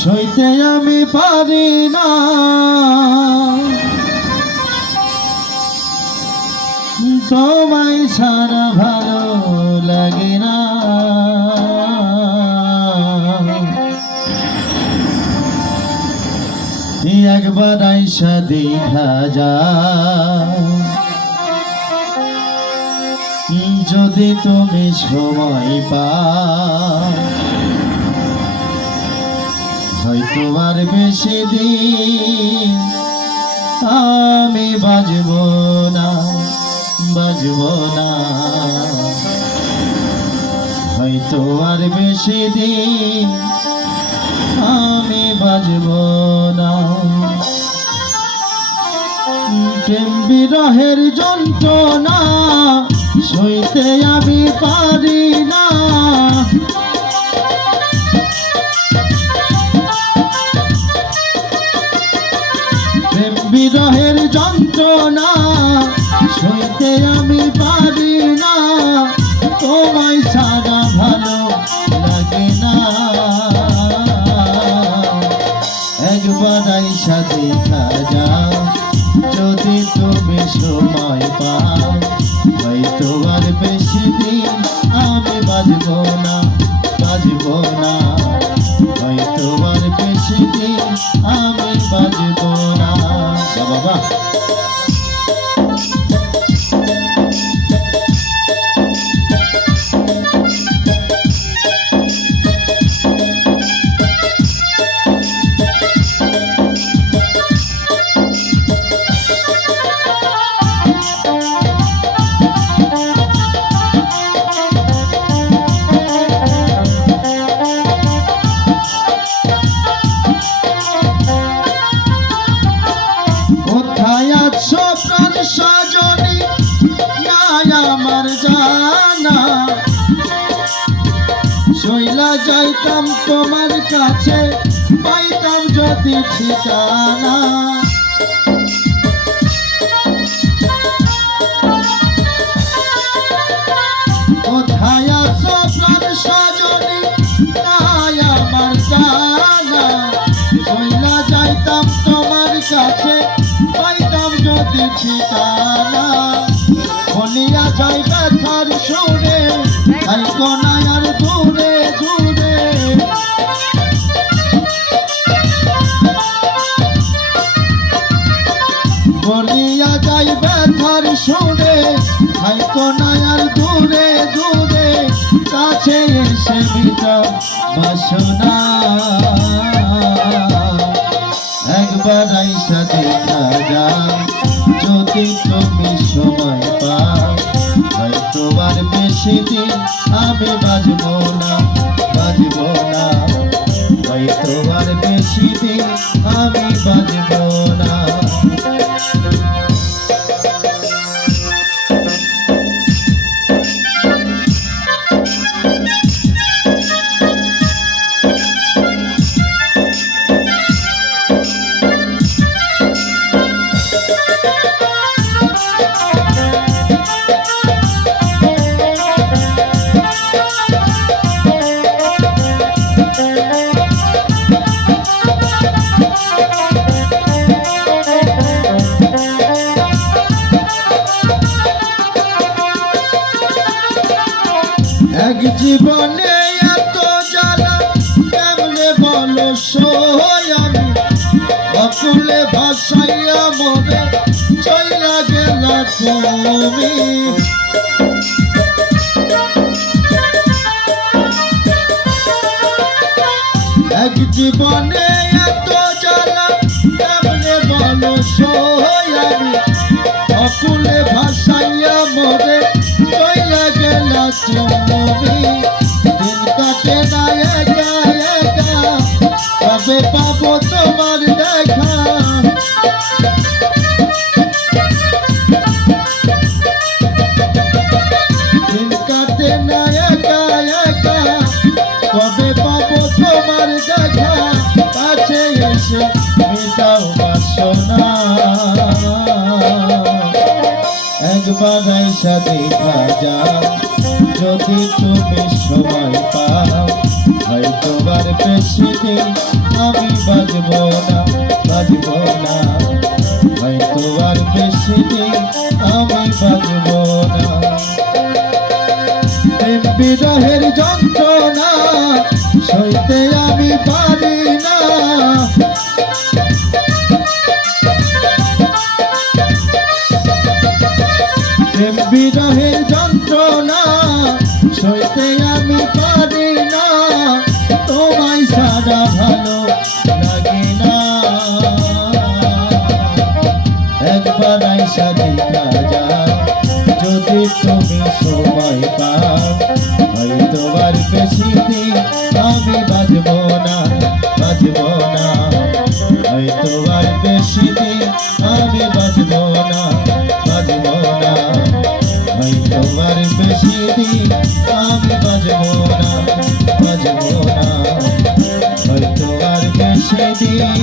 সইতে আমি পারি না, তোমায় ছাড়া ভালো লাগে না। একবার আইসা দেখা যা, যদি তুমি সময় পাও, হয়তো আর বেশি দিন আমি বাজব না, হয়তো আর বেশি দিন আমি বাজব না। প্রেম বিরহের যন্ত্রণা সইতে আমি পারি না, প্রেম বিরহের যন্ত্রণা সইতে আমি পারি না, তোমায় ছাড়া ভালো লাগে না। একবার আইসা দেখা যাও, যদি তুমি সময় পাও, হয়তো আর বেশি দিন আমি বাজব না, হয়তো আর বেশি দিন আমি বাজব না। বাবা সজনী নাই আমার জানা, চইলা যাইতাম তোমার কাছে, পাইতাম যদি ঠিকানা। কোথায় আছো প্রাণ সজনী নাই আমার জানা, চইলা যাইতাম তোমার কাছে, পাইতাম যদি ঠিকানা। বলিয়া যাই ব্যথার সুরে, থাইকো না আর দূরে দূরে, বলিয়া যাই ব্যথার সুরে, থাইকো না আর দূরে দূরে, কাছে এসে মিটা বাসনা। একবার আইসা দেখা যাও, যদি তুমি সময় পাও, হয়তো আর বেশি দিন আমি বাজব না, হয়তো আর বেশি দিন আমি বাজব না। এক জীবনে এত জ্বালা কেমনে বলো সই, আমি অকুলে ভাসাইয়া মরে চইলা গেলা তুমি। এক জীবনে এত জ্বালা কেমনে বলো সই, আমি অকুলে ভাসাইয়া মরে চইলা গেলা তুমি। দিন কাটে না একা একা, কবে পাবো তোমার দেখা, দিন কাটে না একা একা, কবে পাবো তোমার দেখা, কাছে এসে মিটাও বাসনা। একবার আইসা দেখা যাও যদি তুমি সময় পাও, হয়তো আর বেশি দিন আমি বাজবো না, বাজবো না, হয়তো আর বেশি দিন আমি বাজবো না। প্রেম বিরহের যন্ত্রণা সইতে আমি পারি না, প্রেম বিরহের যন্ত্রণা সইতে আমি পারি না, তোমায় ছাড়া ভালো লাগে না। একবার আইসা দেখা যাও যদি তুমি সময় পাও, হয়তো আর বেশি দিন আমি বাজবো না, বাজবো না, হয়তো আর বেশি দিন আমি বাজবো না, বাজবো না, হয়তো আর বেশি দিন আমি বাজবো না, বাজবো না, হয়তো আর বেশি দিন